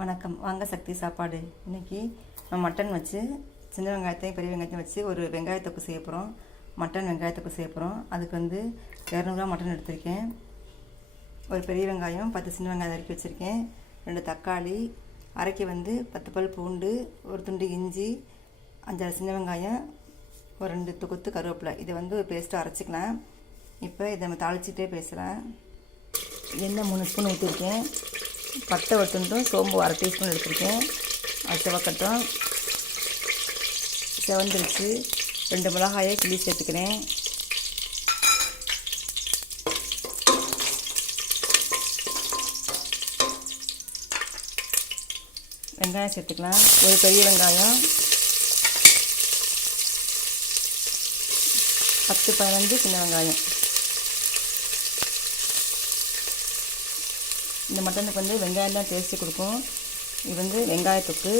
வணக்கம். வாங்க சக்தி சாப்பாடு. இன்றைக்கி நான் மட்டன் வச்சு சின்ன வெங்காயத்தையும் பெரிய வெங்காயத்தையும் வச்சு ஒரு வெங்காயத்தொக்கு செய்ய போகிறோம். மட்டன் வெங்காயத்தொக்கு செய்ய போகிறோம். அதுக்கு வந்து 200 கிராம் மட்டன் எடுத்திருக்கேன். ஒரு பெரிய வெங்காயம் 10 சின்ன வெங்காயம் நறுக்கி வச்சுருக்கேன். 2 தக்காளி, அரைக்க வந்து 10 பல் பூண்டு, ஒரு துண்டு இஞ்சி, 5-6 சின்ன வெங்காயம், ஒரு 2 கொத்து கருவேப்பிலை. இதை வந்து ஒரு பேஸ்ட்டாக அரைச்சிக்கலாம். இப்போ இதை நம்ம தாளிச்சிட்டே பேசலாம். எண்ணெய் 3 ஸ்பூன் ஊற்றிருக்கேன். பட்டை ஒரு துண்டும், சோம்பு 1/2 டீஸ்பூன் எடுத்திருக்கேன். அது செவக்கட்டும். செவந்துருச்சு. 2 மிளகாயை கிள்ளி சேர்த்துக்கிறேன். வெங்காயம் சேர்த்துக்கலாம். ஒரு பெரிய வெங்காயம், 10-15 சின்ன வெங்காயம். இந்த மட்டனுக்கு வந்து வெங்காயம் தான் டேஸ்ட்டு கொடுக்கும். இது வந்து வெங்காயத்தொக்கு.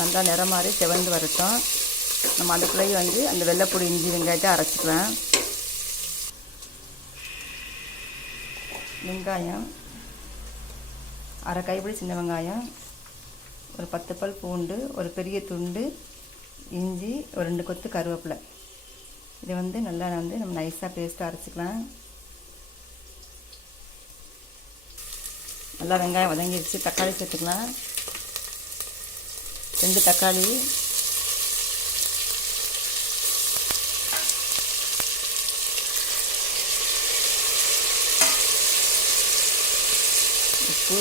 நல்லா நிறம் மாதிரி செவந்து வரட்டும். நம்ம அதுக்குள்ளேயே வந்து அந்த வெள்ளைப்பொடி, இஞ்சி, வெங்காயத்தை அரைச்சிக்கலாம். வெங்காயம், 1/2 கைப்பிடி சின்ன வெங்காயம், ஒரு 10 பல் பூண்டு, ஒரு பெரிய துண்டு இஞ்சி, ஒரு 2 கொத்து கருவேப்பிலை. இதை வந்து நல்லா நம்ம நைஸாக பேஸ்ட்டாக அரைச்சிக்கலாம். நல்லா வெங்காயம் வதங்கிடுச்சு. தக்காளி சேர்த்துக்கலாம். 2 தக்காளி, உப்பு,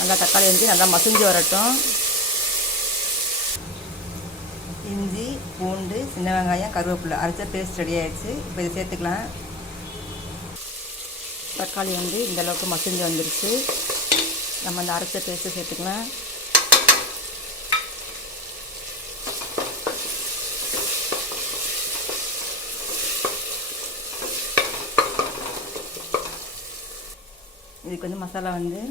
நல்லா தக்காளி வந்து நல்லா மசிஞ்சு வரட்டும். இஞ்சி, பூண்டு, சின்ன வெங்காயம், கருவேப்பிலை அரைச்ச பேஸ்ட் ரெடி ஆகிடுச்சு. இப்போ இதை சேர்த்துக்கலாம். தக்காளி வந்து இந்த அளவுக்கு மசிஞ்சு வந்துருச்சு. நம்ம அந்த அரைச்ச பேஸ்ட்டு சேர்த்துக்கலாம். இதுக்கு வந்து மசாலா வந்து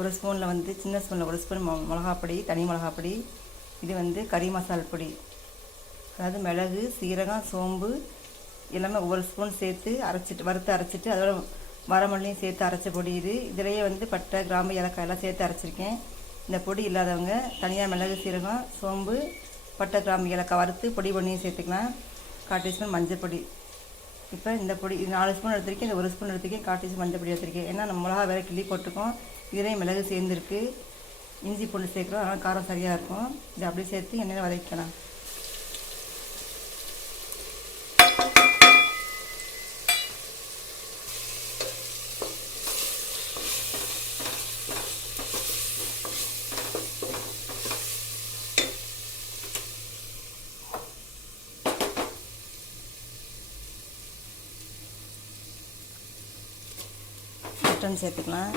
ஒரு ஸ்பூனில் வந்து சின்ன ஸ்பூனில் 1 ஸ்பூன் மிளகாப்பொடி, தனி மிளகாப்பொடி. இது வந்து கறி மசால் பொடி, அதாவது மிளகு, சீரகம், சோம்பு எல்லாமே ஒவ்வொரு ஸ்பூன் சேர்த்து வறுத்து அரைச்சிட்டு அதோட வரமல்லியும் சேர்த்து அரைச்ச பொடி. இதிலேயே வந்து பட்டை, கிராம்பு, ஏலக்காய் எல்லாம் சேர்த்து அரைச்சிருக்கேன். இந்த பொடி இல்லாதவங்க தனியாக மிளகு, சீரகம், சோம்பு, பட்டை, கிராம்பு, ஏலக்காய் வறுத்து பொடி பண்ணியும் சேர்த்துக்கலாம். 1/4 டீஸ்பூன் மஞ்சள் பொடி. இப்போ இந்த பொடி 4 ஸ்பூன் எடுத்திருக்கேன். இந்த 1 ஸ்பூன் எடுத்திருக்கேன். 1/4 டீஸ்பூன் மஞ்சள் பொடி எடுத்திருக்கேன். ஏன்னா நம்ம மிளகா வேறு கிள்ளி போட்டிருக்கோம். இதுலேயும் மிளகு சேர்ந்துருக்கு. இஞ்சி பூண்டு சேர்க்குறோம், அதனால் காரம் சரியாக இருக்கும். இதை அப்படியே சேர்த்து எண்ணெயில் வதக்கலாம். மட்டன் சேர்த்துக்கலாம்.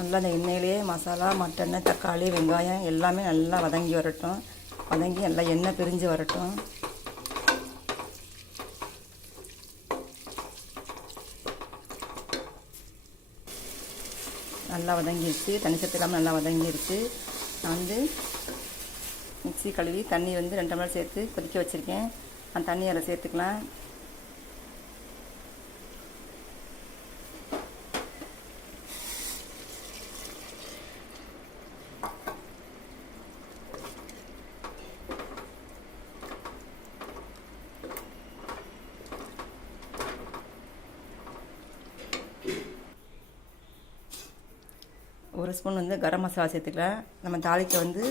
நல்லா அந்த எண்ணெயிலேயே மசாலா, மட்டன், தக்காளி, வெங்காயம் எல்லாமே நல்லா வதங்கி வரட்டும். வதங்கி நல்லா எண்ணெய் பிரிஞ்சு வரட்டும். நல்லா வதங்கிடுச்சு. தண்ணி சத்து இல்லாமல் நல்லா வதங்கிடுச்சு. நான் வந்து மிக்ஸி கழுவி தண்ணி வந்து 2 டம்ளர் சேர்த்து கொதிக்க வச்சுருக்கேன். அந்த தண்ணி அதில் சேர்த்துக்கலாம். ஒரு ஸ்பூன் வந்து கரம் மசாலா சேர்த்துக்கலாம். நம்ம தாளிக்க வந்து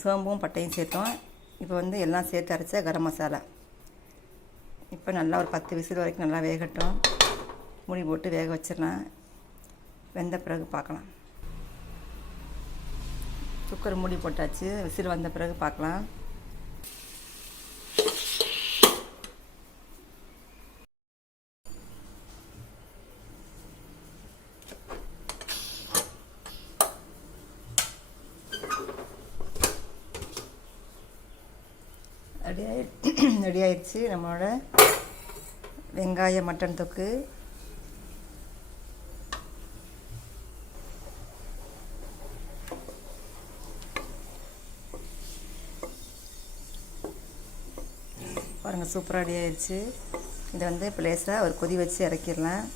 சோம்பும் பட்டையும் சேர்த்தோம். இப்போ வந்து எல்லாம் சேர்த்து அரைச்ச கரம் மசாலா. இப்போ நல்லா ஒரு 10 விசில் வரைக்கும் நல்லா வேகட்டும். மூடி போட்டு வேக வச்சிடலாம். வெந்த பிறகு பார்க்கலாம். குக்கர் மூடி போட்டாச்சு. விசில் வந்த பிறகு பார்க்கலாம். ரெடி ஆயிடுச்சு நம்மளோட வெங்காய மட்டன் தொக்கு. பாருங்கள், சூப்பராக ரெடி ஆயிடுச்சு. இதை வந்து இப்போ லேசாக ஒரு கொதி வச்சு இறக்கிடலாம்.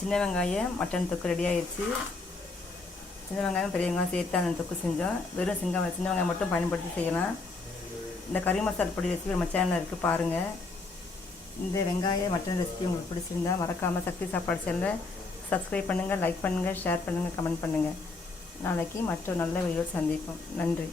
சின்ன வெங்காயம் மட்டன் தொக்கு ரெடி ஆயிடுச்சு. சின்ன வெங்காயம் பெரிய வெங்காயம் சேர்த்து அந்த தொக்கு செஞ்சோம். வெறும் சின்ன வெங்காயம் மட்டும் பயன்படுத்தி செய்யலாம். இந்த கறி மசாலா பொடி ரெசிபி நம்ம சேனலில் இருக்குது, பாருங்கள். இந்த வெங்காய மட்டன் ரெசிபி உங்களுக்கு பிடிச்சிருந்தா மறக்காமல் சக்தி சாப்பாடு சேனலை சப்ஸ்கிரைப் பண்ணுங்கள், லைக் பண்ணுங்கள், ஷேர் பண்ணுங்கள், கமெண்ட் பண்ணுங்கள். நாளைக்கு மற்ற நல்ல வீடியோ சந்திப்போம். நன்றி.